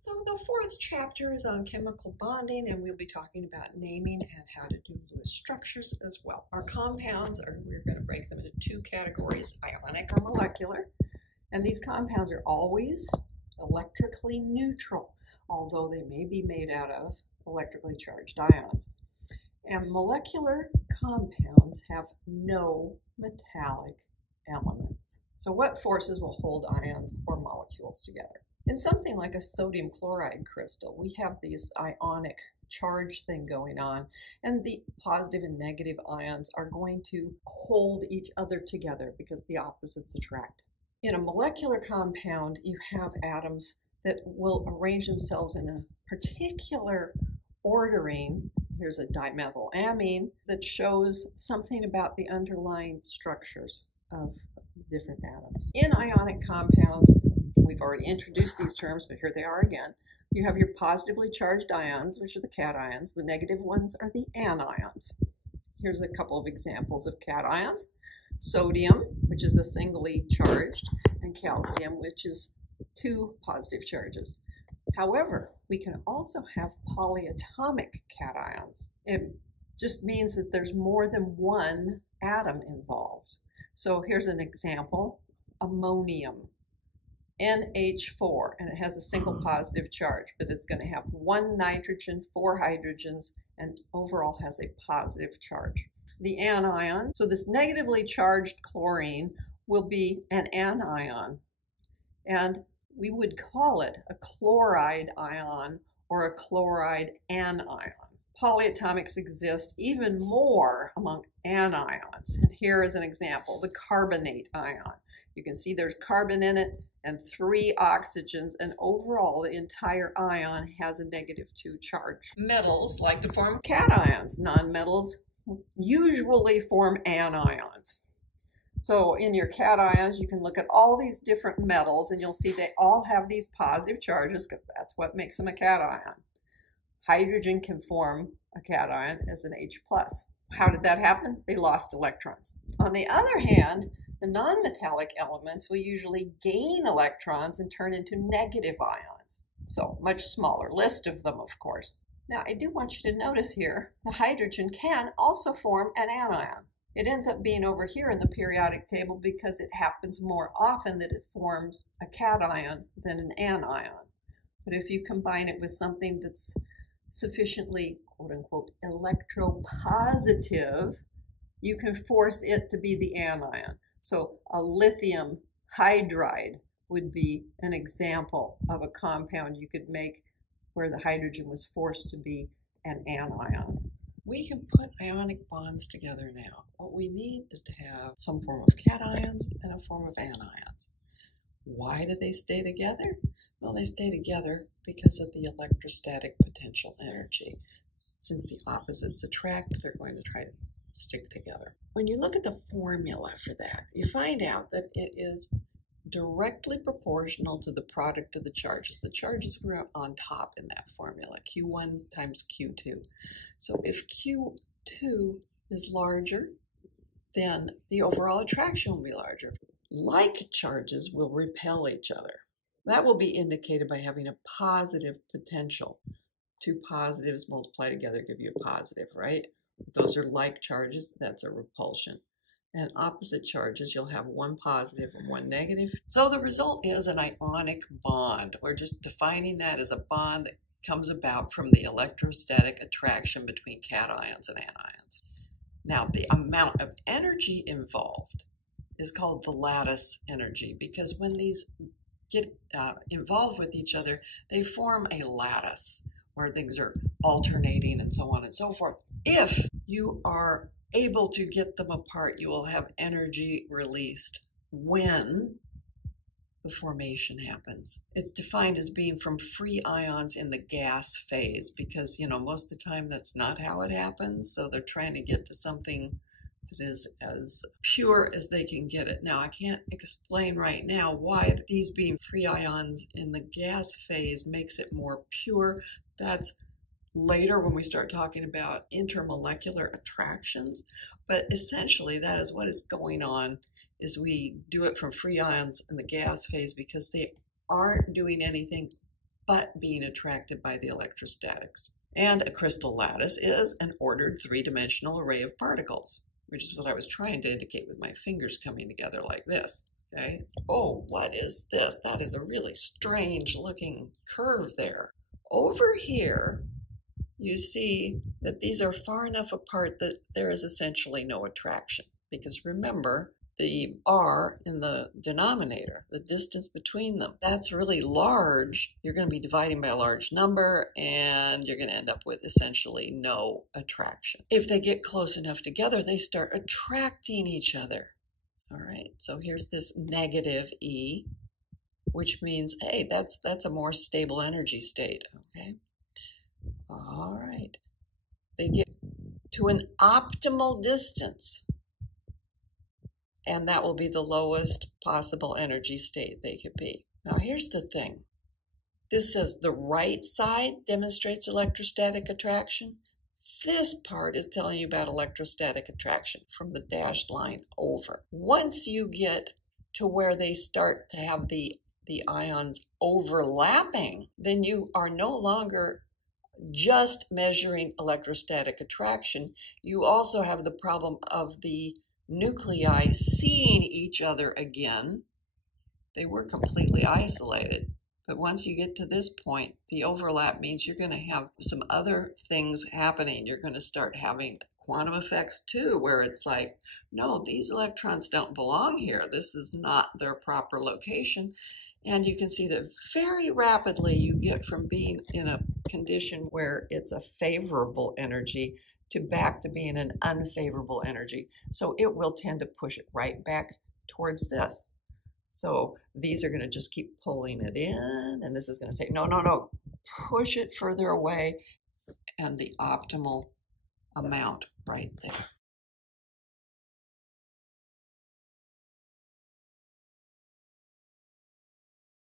So the fourth chapter is on chemical bonding, and we'll be talking about naming and how to do Lewis structures as well. Our compounds we're going to break them into two categories, ionic or molecular. And these compounds are always electrically neutral, although they may be made out of electrically charged ions. And molecular compounds have no metallic elements. So what forces will hold ions or molecules together? In something like a sodium chloride crystal, we have this ionic charge thing going on, and the positive and negative ions are going to hold each other together because the opposites attract. In a molecular compound, you have atoms that will arrange themselves in a particular ordering. Here's a dimethylamine that shows something about the underlying structures of different atoms. In ionic compounds, we've already introduced these terms, but here they are again. You have your positively charged ions, which are the cations. The negative ones are the anions. Here's a couple of examples of cations. Sodium, which is a singly charged, and calcium, which is two positive charges. However, we can also have polyatomic cations. It just means that there's more than one atom involved. So here's an example, ammonium, NH4, and it has a single positive charge, but it's going to have one nitrogen, 4 hydrogens, and overall has a positive charge. The anion, so this negatively charged chlorine will be an anion, and we would call it a chloride ion or a chloride anion. Polyatomics exist even more among anions, and here is an example, the carbonate ion. You can see there's carbon in it and 3 oxygens, and overall the entire ion has a -2 charge. Metals like to form cations. Nonmetals usually form anions. So in your cations, you can look at all these different metals, and you'll see they all have these positive charges, because that's what makes them a cation. Hydrogen can form a cation as an H+. How did that happen? They lost electrons. On the other hand, the nonmetallic elements will usually gain electrons and turn into negative ions. So much smaller list of them, of course. Now, I do want you to notice here, the hydrogen can also form an anion. It ends up being over here in the periodic table because it happens more often that it forms a cation than an anion. But if you combine it with something that's sufficiently, quote-unquote, electropositive, you can force it to be the anion. So a lithium hydride would be an example of a compound you could make where the hydrogen was forced to be an anion. We can put ionic bonds together now. What we need is to have some form of cations and a form of anions. Why do they stay together? Well, they stay together because of the electrostatic potential energy. Since the opposites attract, they're going to try to stick together. When you look at the formula for that, you find out that it is directly proportional to the product of the charges. The charges were on top in that formula, Q1 times Q2. So if Q2 is larger, then the overall attraction will be larger. Like charges will repel each other. That will be indicated by having a positive potential. 2 positives multiply together give you a positive, right? If those are like charges, that's a repulsion. And opposite charges, you'll have 1 positive and 1 negative. So the result is an ionic bond. We're just defining that as a bond that comes about from the electrostatic attraction between cations and anions. Now, the amount of energy involved is called the lattice energy, because when these get involved with each other, they form a lattice where things are alternating and so on and so forth. If you are able to get them apart, you will have energy released when the formation happens. It's defined as being from free ions in the gas phase because, most of the time that's not how it happens. So they're trying to get to something that is as pure as they can get it. Now, I can't explain right now why these being free ions in the gas phase makes it more pure. That's later when we start talking about intermolecular attractions, but essentially that is what is going on, is we do it from free ions in the gas phase because they aren't doing anything but being attracted by the electrostatics. And a crystal lattice is an ordered three-dimensional array of particles, which is what I was trying to indicate with my fingers coming together like this. Okay. Oh, what is this? That is a really strange looking curve there. Over here, you see that these are far enough apart that there is essentially no attraction. Because remember, the r in the denominator, the distance between them, that's really large. You're going to be dividing by a large number, and you're going to end up with essentially no attraction. If they get close enough together, they start attracting each other. All right, so here's this negative E, which means, hey, that's a more stable energy state, okay? All right, they get to an optimal distance, and that will be the lowest possible energy state they could be. Now, here's the thing. This says the right side demonstrates electrostatic attraction. This part is telling you about electrostatic attraction from the dashed line over. Once you get to where they start to have the ions overlapping, then you are no longer just measuring electrostatic attraction. You also have the problem of the nuclei seeing each other again. They were completely isolated. But once you get to this point, the overlap means you're going to have some other things happening. You're going to start having quantum effects too, where it's like, no, these electrons don't belong here. This is not their proper location. And you can see that very rapidly you get from being in a condition where it's a favorable energy to back to being an unfavorable energy. So it will tend to push it right back towards this. So these are going to just keep pulling it in, and this is going to say, no, no, no, push it further away, and the optimal amount right there.